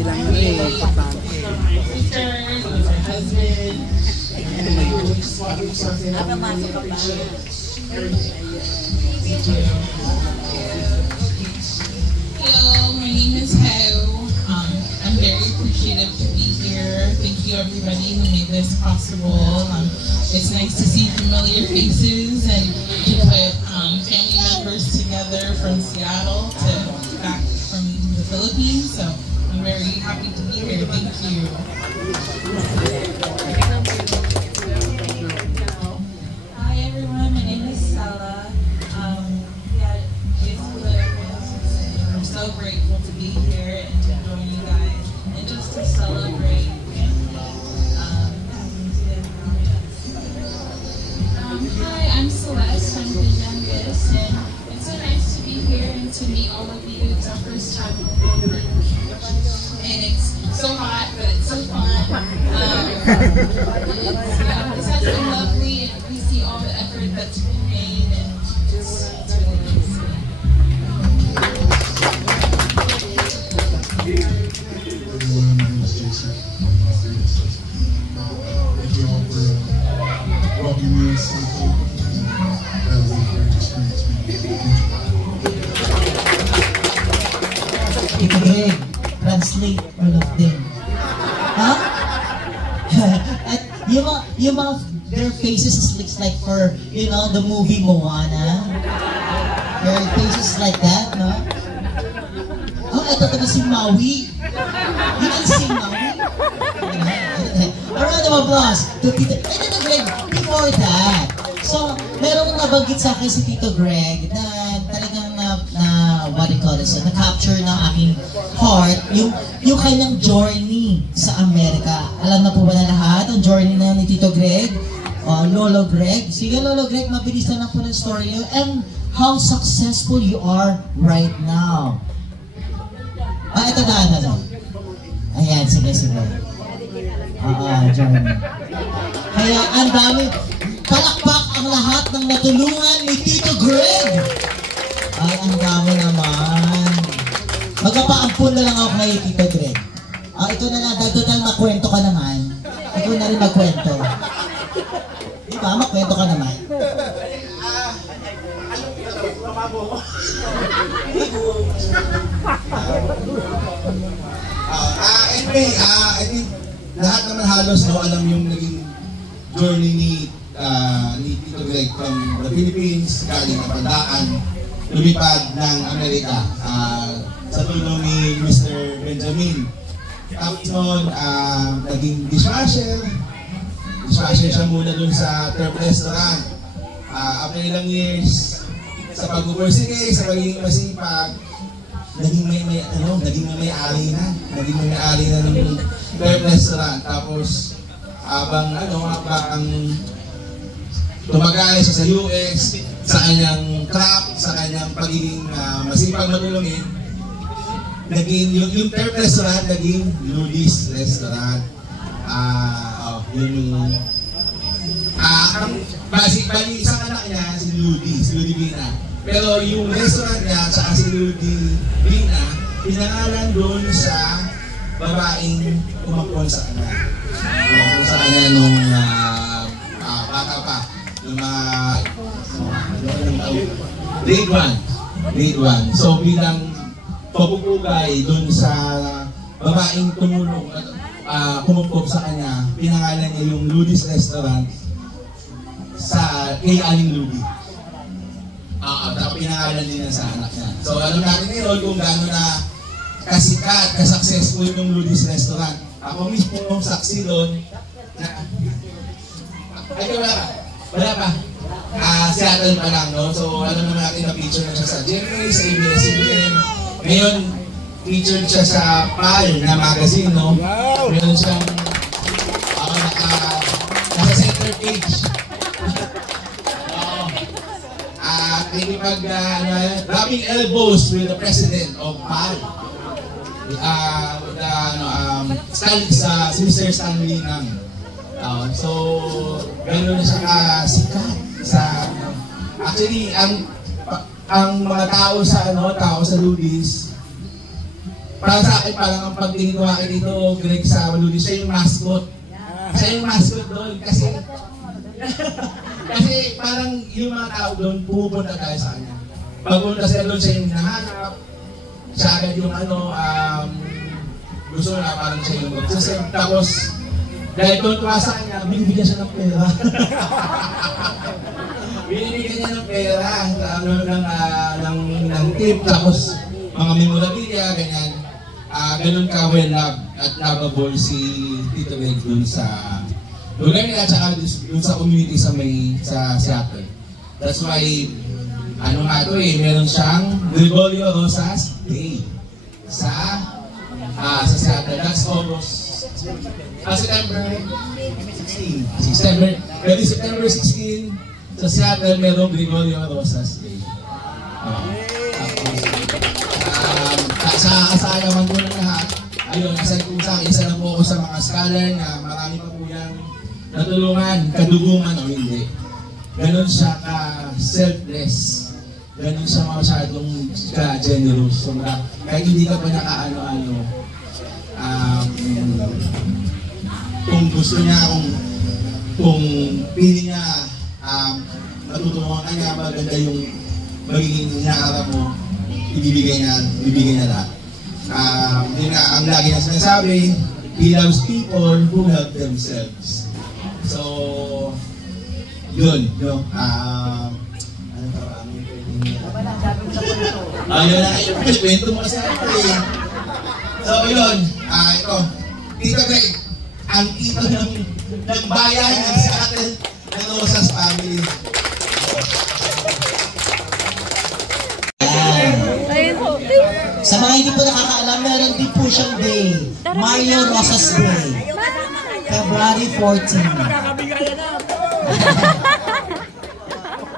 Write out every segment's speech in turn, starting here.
silang ano eh, importante. Hello, my name is Heo. I'm very appreciative to be here. Thank you everybody who made this possible. It's nice to see familiar faces and to put family members together from Seattle to back from the Philippines. So I'm very happy to be here. Thank you. Hi everyone, my name is Sala. Yeah, basically what everyone else was saying. I'm so grateful to be here and to join you guys and just to celebrate Hi, I'm Celeste. I'm the youngest, and it's so nice to be here and to meet all of you. It's our first time in the Philippines, and it's so hot, but it's so fun. This has been lovely, and we see all the effort that's been made, and it's really nice. Everyone, my name is Jason. Thank you all for welcoming us. That was a great experience. Ito Greg, translate all of them. Huh? At yung mga, their faces looks like for, you know, the movie Moana. Their faces like that, no? Oh, ito naman si Maui. You can see Maui. A round of applause to Tito. Greg, before that, so, merong nabanggit sa akin si Tito Greg na talagang what do you call this, na-capture ng aking heart, yung kanyang journey sa Amerika. Alam na po ba na lahat ang journey na ni Tito Greg? Lolo Greg. Sige, Lolo Greg, mabilis na lang po ng story nyo. And how successful you are right now. Ito na. Ayan, sige. Journey. Kaya, ang dami, palakpak ang lahat ng natulungan ni Tito Greg. Ay, ang dami naman. Magpapaampun na lang ako kay Tito Greg. Ito na lang, total makwento ka naman. Ikaw na rin magkwento. Di ba, makwento ka naman. Anyway, I think lahat naman halos alam yung naging journey ni Tito Greg from the Philippines, galing ng Pandaan, lumipad ng Amerika sa tulong ni Mr. Benjamin. Tapos noon, naging dishwasher siya muna dun sa Turf Restaurant. After ilang years, sa pag-upursige, sa pagiging masipag, naging may-ari na ng Turf Restaurant. Tapos, habang tumagal siya sa US, sa kanyang craft, sa kanyang pagiging masipag matulungin, naging yung Turf Restaurant naging Ludy's Restaurant. Yun yung bali isang anak niya si Ludy Bina. Pero yung restaurant niya at si Ludy Bina, pinangalan doon sa babaeng umampon sa kanya. Umampon sa kanya nung bata pa. Yung grade 1. So bilang pabubugay doon sa babaeng tumulong at kumupop sa kanya, pinangalan niya yung Ludy's Restaurant sa kay Aling Ludy. Tapos pinangalan din sa anak niya. So alam natin ngayon kung gaano na kasikat, ka-successful yung Ludy's Restaurant. Ako mismo yung saksi doon na wala pa. Seattle pa lang, no? So alam naman natin na feature na siya sa GMA, sa ABS-CBN. Ngayon, featured siya sa PAL na magazine, no? Meron siyang nasa center page. Rubbing elbows with the president of PAL. Si Mr. Stanley Nang. So, gano'n na siya sikat sa... Actually, ang mga tao sa Ludy's, para sa akin, parang ang pagtingin ko akin dito, Greg sa Maludi, siya yung mascot. Siya yung mascot doon kasi kasi parang yung mga tao doon, pumupunta tayo sa kanya. Pagpunta siya doon, siya yung hinahanap, siya agad yung gusto na parang siya yung magsasend. Tapos, dahil tuwa sa kanya, binibigyan siya ng pera. Binibigyan niya ng pera, ng tip, tapos mga memorabilia, ganyan. Ganun ka well-loved at lovable si Tito Greg dun sa lugar nila at saka dun sa community sa Seattle. That's why, meron siyang Gregorio Rosas Day sa Seattle. That's August, September 16. September 16, sa Seattle, merong Gregorio Rosas Day. Sa kasayaman po ng lahat, ayun, aside po sa akin, isa lang po ako sa mga scholar na marami pa po yung natulungan, kadugungan o hindi. Ganon siya ka-selfless. Ganon siya masyadong ka-generous. So, kahit hindi ka pa naka-ano-ano, kung gusto niya, kung pili niya, natutulungan ka niya, maganda yung magiging inaarap mo, ibibigay niya lahat. Yun nga, ang lagi na sinasabi, he loves people who help themselves. So, yun, ano pa ba? Yun na, kwento mo kasi ako eh. So, yun, ito, Tito Greg, ang tito ng bayan ng Seattle ng Rosas family. Sa mga hindi po nakakaalam, meron din po siyang day. Mario Rosas Day. February 14.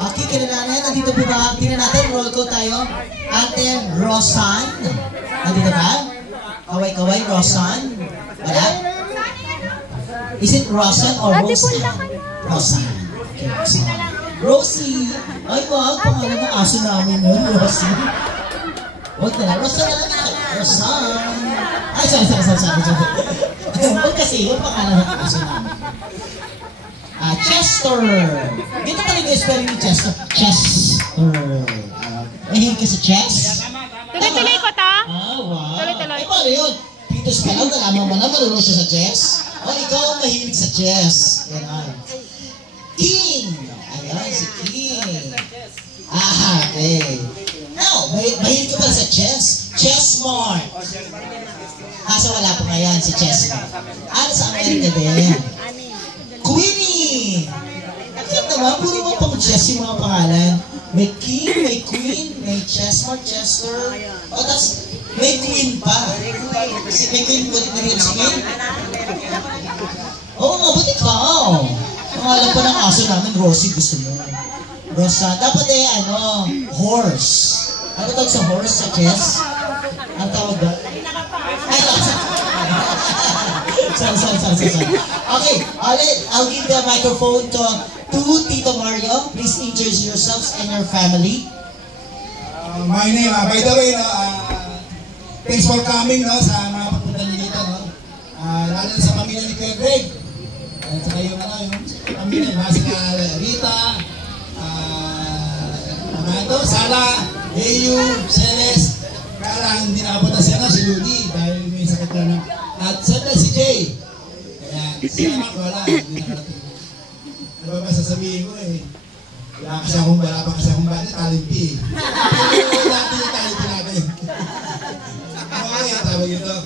Okay, kilala na. Nandito po ba? Tingnan natin, roll call tayo. Ate Rosan. Nandito ba? Kaway-kaway, Rosan. Wala? Is it Rosan or Rosan? Rosan. Okay, Rosan. Rosie. Ay, wag. Pangalan ng aso namin yun, Rosie. Huwag na lang. Rosan na lang. Rosan. Ay, sorry. Huwag kasi yung pangalan ng aso namin. Chester. Dito pa rin yung spelling ni Chester. Chester. Mahilig ka sa chess? Tuloy-tuloy ko ta? Wow. Tuloy-tuloy. Ay, paano yun? Tito Spelling, nalaman mo na marunong siya sa chess? O, ikaw ang mahilig sa chess. Ganon. King. Ayan, si King. Okay. Now, mahilig ka pala sa chess? Chessmart. So wala po ngayon si Chessmart. Sa Amerika din. Queenie. Nakita naman, puro mo pang chess yung mga pangalan. May King, may Queen, may Chessmart, Chester. Tapos may Queen pa. May Queen po rin si Queen. Oo nga, buti ka. Ang alam pa ng aso namin, Rosie, gusto mo. Rosa, dapat horse. Ano tawag sa horse sa chess? Ang tawag ba? Ay, sorry. Okay, I'll give the microphone to Tito Mario. Please introduce yourselves and your family. My name, by the way, thanks for coming sa mga papunta niyo dito. Lalo sa pamilya ni Kuya Greg. At saka yung pamilya, mga sila Rita, Sala, Eyu, Celeste. Kaya lang, hindi nakapunta siya si Ludi dahil may sakit na. At siyempre si Jay. Kaya, sila naman wala, hindi nakarating. Ano ba sasabihin ko wala pa kasi akong bata, talent eh. Pero dati yung talent natin. Okay, tawag ito.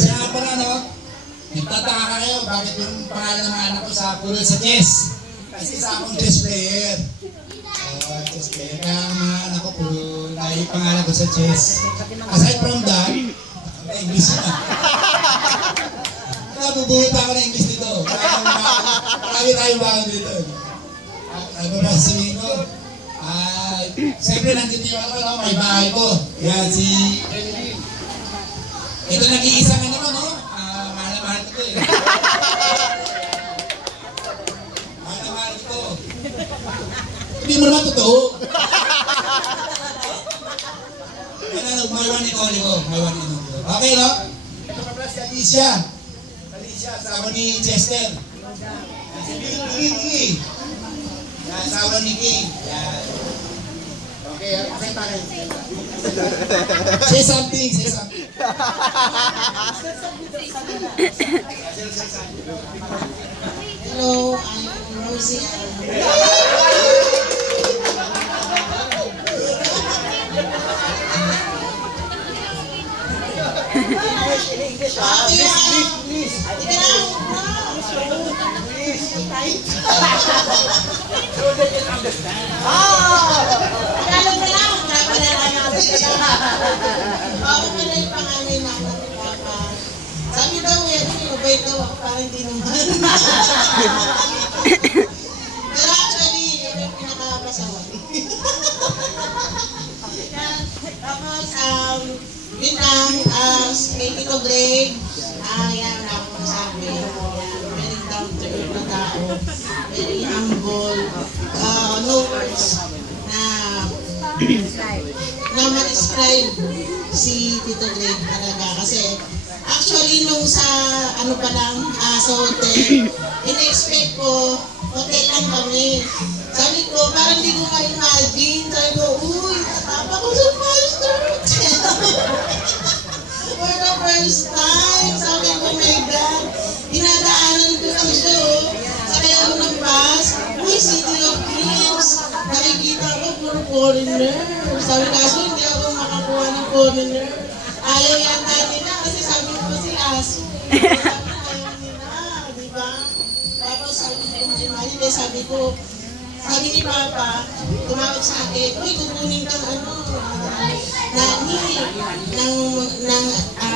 Siya nga pala, nagtataka kayo, bakit yung pangalan ng mga anak ko puro sa chess? Kasi isa akong chess player. Chess player. Kaya ang mga anak ko puro pangalan ko sa chess. Aside from that, English na. Nabubuhit ako ng English dito. Marami tayong bago dito. Ano ba sabihin ko? Siyempre nandito yung may bahay ko. Yan si... Ito nag-iisa nga naman, mahal ko mahal ko. Hindi mo naman totoo. May one ito. Okay, no? Ito pa pala si Alicia. Alicia, asawa ni Chester. Si Vicky. Yan, asawa ni King. Yan. Okay, okay tayo. Say something, say something. Hello, I'm Rosie. Sabi daw, mabait daw ako, parang hindi naman. Pero actually, yun yung pinaka-pasawa. Tapos, yun lang, kay Tito Greg, yan na ako masabi. Very down to earth na tao, very humble, no words na ma-describe si Tito Greg talaga. Kasi, actually, nung sa, ano pa lang, sa hotel, in-expect ko, hotel lang kami. Sabi ko, parang hindi ko ma-imagine. Sabi ko, uy, tatapa ko sa five-star hotel. For the first time, sabi ko, my God, dinadaanan ko lang siya, Sabi ako ng bus, uy, City of Dreams. Nakikita ko, puro foreigner. Sabi kaso, hindi ako makakuha ng foreigner. Ayaw yata nila kasi sabi ko si Aso. Ayaw nila, di ba? Tapos sabi ko, sabi ni Papa, tumawag sa akin, uy, kukunin kang ng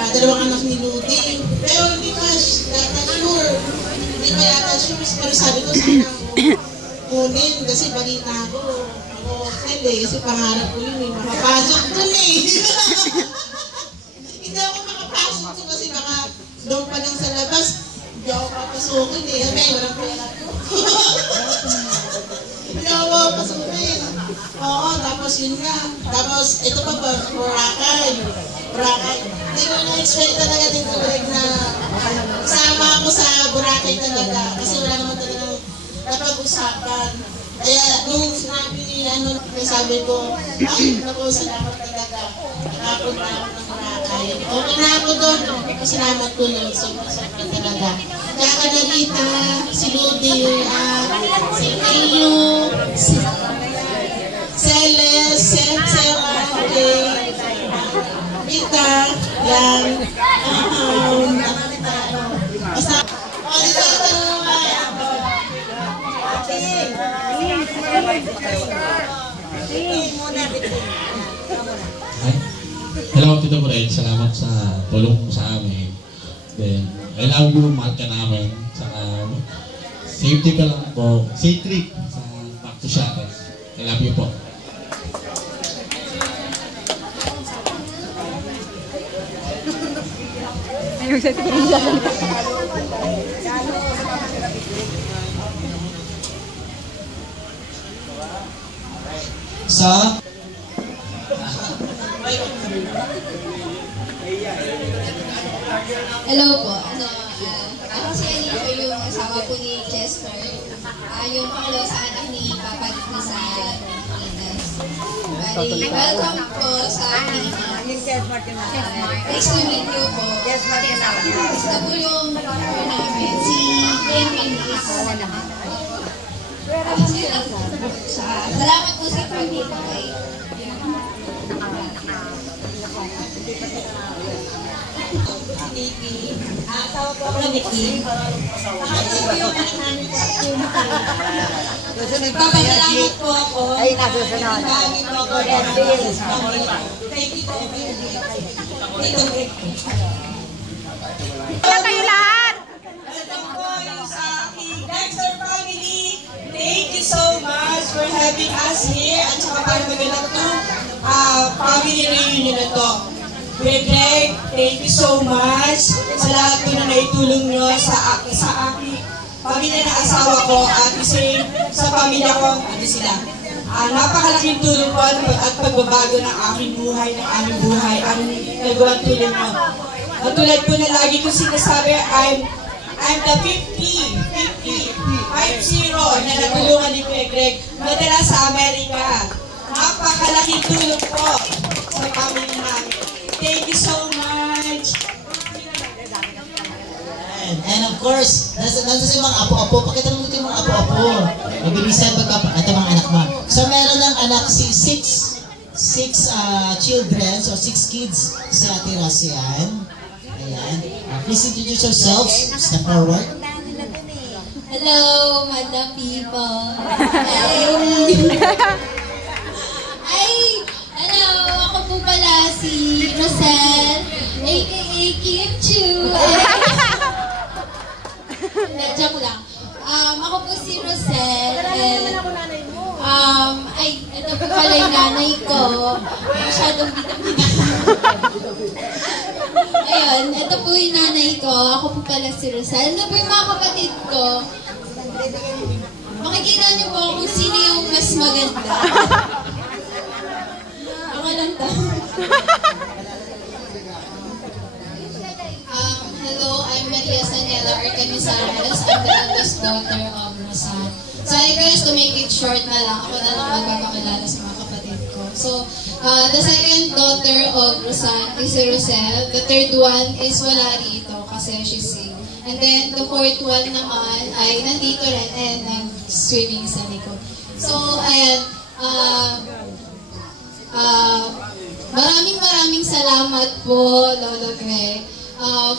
dalawang anak ni Ludi. Pero hindi pa sure. Hindi pa yata sure. Pero sabi ko, sana ako kunin kasi balita ko. Ako kasi pangarap ko yun, makapasok dun Hindi ako makapasok ko kasi baka doon pa lang sa labas, hindi ako papasukin Sabi, walang pera ko. Hindi ako papasukin. Oo, tapos yun nga. Tapos, ito pa ba, Boracay. Hindi ko na-expect talaga din tuloy na sama ako sa Boracay talaga. Kasi wala naman talagang napag-usapan. Kaya, nung sinabi ni sabi ko, ay, naku, salamat talaga. Nakapunta ako ng Boracay. Okay na ako doon. Salamat ko nun. Sobrang talaga. Kaya ka nakita, si Ludi, si Ayu, si Celeste, Rita, yan. Basta, hello, Tito Fred. Salamat sa tulong mo sa amin. Then, I love you, mahal ka namin. Saka, safety ka lang po. Safe trip sa back to Shaka. I love you po. Sa hello po. Ako si Alicia, yung asawa po ni Chester. Yung pangalawa sa anak ni Papa dito sa Pilipinas. Welcome po sa Pilipinas. Nice to meet you po. Gusto po yung partner namin, si Kevin Liz. Salamat po sa pag-dito kay asawa po ako na Vicky. Nakasip ko yung anak namin sa Papasalamat po ako. Ay, nasusunod. Bagay po ako. Thank you po. Dito Greg. Ilan kayo lahat? Ito po yung sa aking Dexter family. Thank you so much for having us here. At saka para magalang itong family reunion na to. Greg, thank you so much sa lahat po na naitulong nyo sa aking pamilya na asawa ko at isa sa pamilya ko, ano sila? Napakalaking tulong po at pagbabago ng aking buhay, ng aming buhay, ang nagawang tulong mo. Tulad po na lagi kong sinasabi, I'm the 50 na natulungan ni Kuya Greg madala sa Amerika. Napakalaking tulong po sa family namin. Thank you so much. And of course, nasa si mga apo-apo. Pakita mo dito yung mga apo-apo. Mabilisan ito mga anak mo. So meron ng anak si six children, so 6 kids sa Tiras yan. Ayan. Please introduce yourselves. Step forward. Hello, madam people. Hello, ako po pala si Rosel, aka Kim Chu. Joke lang. Ako po si Rosel. Ito po pala yung nanay ko. Masyadong bida-bida. Ayun, ito po yung nanay ko. Ako po pala si Rosel. Ito po yung mga kapatid ko. Makikita niyo po kung sino yung mas maganda. Ako lang to. Hello, I'm Maria Sanela Arcanizares. I'm the eldest daughter of Rosan. So I guess to make it short na lang, ako na lang magpapakilala sa mga kapatid ko. So, the second daughter of Rosan is si Rosel. The third one is wala rito kasi she's sick. And then, the fourth one naman ay nandito rin and nag-swimming sa likod. So, ayan. Maraming salamat po, Lolo Greg,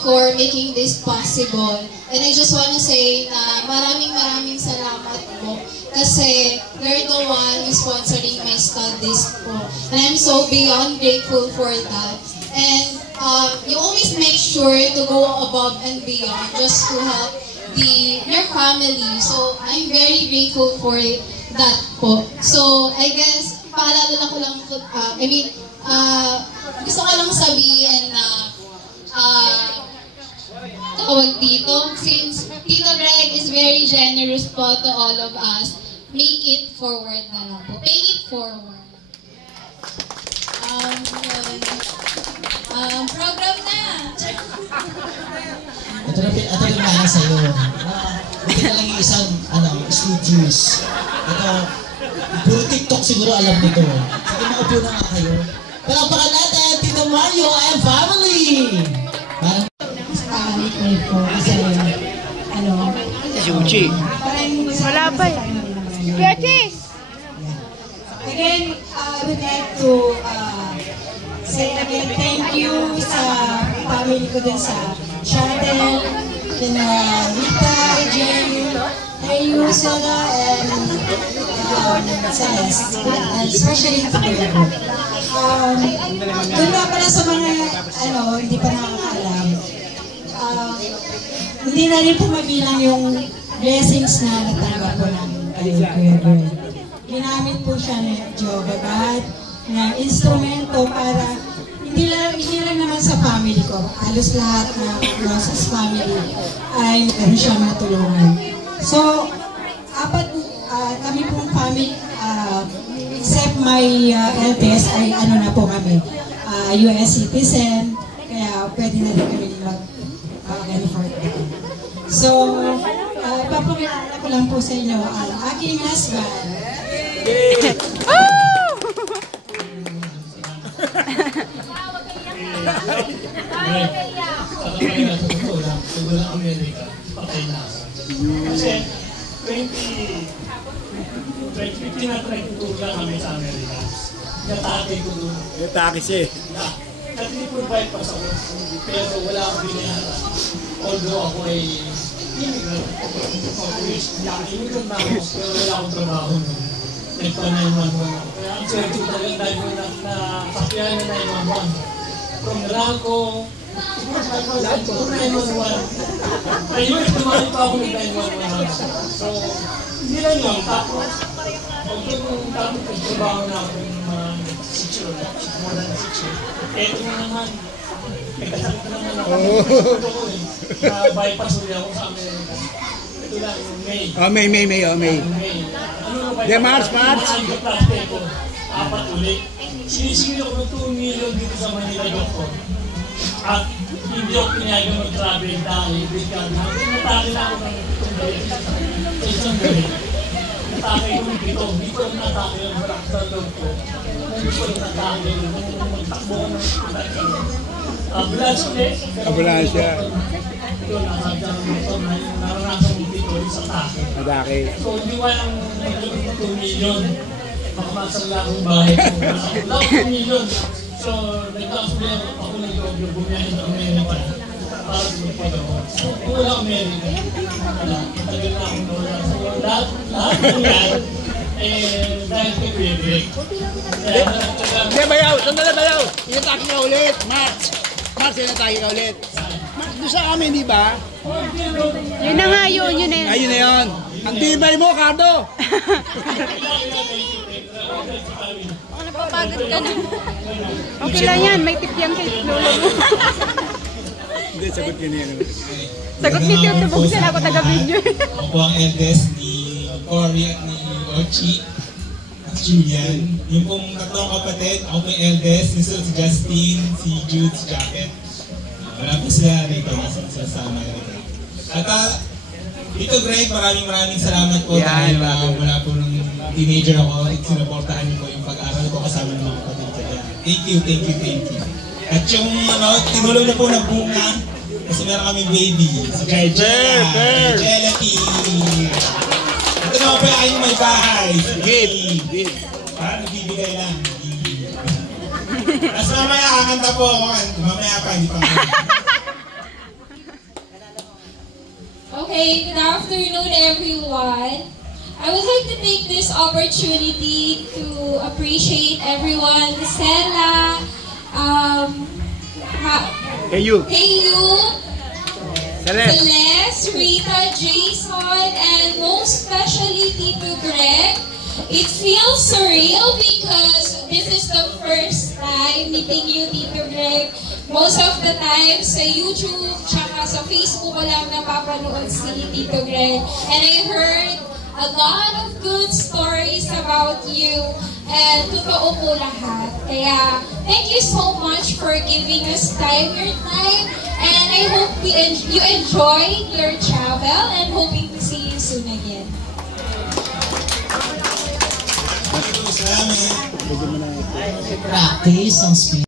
for making this possible. And I just want to say na maraming salamat po kasi you're the one who's sponsoring my studies po. And I'm so beyond grateful for that. And you always make sure to go above and beyond just to help your family. So I'm very grateful for that po. So I guess paalala ko lang, gusto ko lang sabihin na tawag dito, since Tito Greg is very generous po to all of us, make it forward na lang po. Pay it forward. Program na! Ito yung mana sa'yo. Buti na lang yung isang studios. Ito, puro TikTok siguro alam nito. Sige, maupo na nga kayo. Palakpakan natin, Tito Mario and family! Parang si Uchi. Wala pa eh. Uchi! Again, I would like to say again thank you sa family ko din sa Chantel, din Rita, Jenny, Ayu, Sala, and Celeste, especially to Kuya. Doon nga pala sa mga hindi pa nakakaalam, hindi na rin po mabilang yung blessings na natanggap po namin kay Kuya Greg. Ginamit po siya ng Jehovah God na instrumento para hindi lang naman sa family ko, halos lahat na Rosas family ay meron siyang natulungan. So, kami pong family, except my eldest ay na po kami, US citizen, kaya pwede na rin kami mag-effort. So, papakilala ko lang po sa inyo ang aking husband. Siguro ang Amerika, patay na. Kasi 2015 na try ko lang kami sa Amerika. Natake ko doon. Natake siya eh. Nag-provide pa sa akin. Pero wala akong binayaran. Although ako ay immigrant. Immigrant na ako, pero wala akong trabaho noon. Nagpa-911 ako. Kaya ang swerte ko talaga dahil ko nasakyan na 911. From Ranco, lahat ko 911. Ayun, tumali pa ako ng 911. So, hindi lang lang. Tapos, tapos nagtrabaho na ako ng 6 years, more than 6 years. Eto na naman, nagkasakit na naman ako. Ito ko eh, na-bypass ulit ako sa Amerika. ito lang, yung May. Oh, May. May. De, March. Apat ulit. Sinisingil ako ng 2 million dito sa Manila, Doktor. At hindi ako pinayagan mag-travel dahil natake na ako ng isang gabi. Natake ko ng pito. Hindi ko natake yung brak sa loob ko. Hindi ko natake yung magtakbo ko ng ambulance ulit. Ambulance siya. Ito, nasadya ng motor na yung naranasan mo dito sa atake. Atake. So, hindi walang 2 million. Makamasang akong bahay ko. Wala 2 million. So, nagkakasulit ako ng job, bumiyahin ng Amerika para magpagawa. So, kung wala Amerika, matagal na akong nawala. So, lahat ng yan, dahil kay Kuya Greg. Hindi, bayaw. Inatake ka ulit. March, inatake ka ulit. March, doon sa amin, di ba? Yun na nga yun na yun. Ayun na yun. Ang tibay mo, Cardo. Ako napapagod ka na. Okay lang yan, may tip yan kay lolo mo. Hindi, sagot yun yan. Sagot ni Tito Bugsan, ako taga-video. Ako ang eldest ni Cory at ni Ochi at Julian. Yung pong tatlong kapatid, ako po yung eldest, si Justin, si Jude, si Jacket. Wala po sila rito, nasasama rito. At Tito Greg, maraming salamat po dahil wala po nung teenager ako at sinuportahan niyo po yung pag-aaral ko kasama ng mga kapatid ko. Thank you. At yung tinulong niyo po ng bunga kasi meron kaming baby. Si Jelly. Ito naman po yung may bahay. Give. Nagbibigay lang. Tapos mamaya kakanta po ako. Mamaya pa, hindi pa. Okay, good afternoon everyone. I would like to take this opportunity to appreciate everyone, Stella, Heyu, Celeste, Rita, Jason, and most especially Tito Greg. It feels surreal because this is the first time meeting you, Tito Greg. Most of the time sa YouTube tsaka sa Facebook ko lang napapanood si Tito Greg. And I heard a lot of good stories about you. And totoo po lahat. Kaya thank you so much for giving us your time. And I hope you enjoy your travel and hoping to see you soon again. Practice ang speech.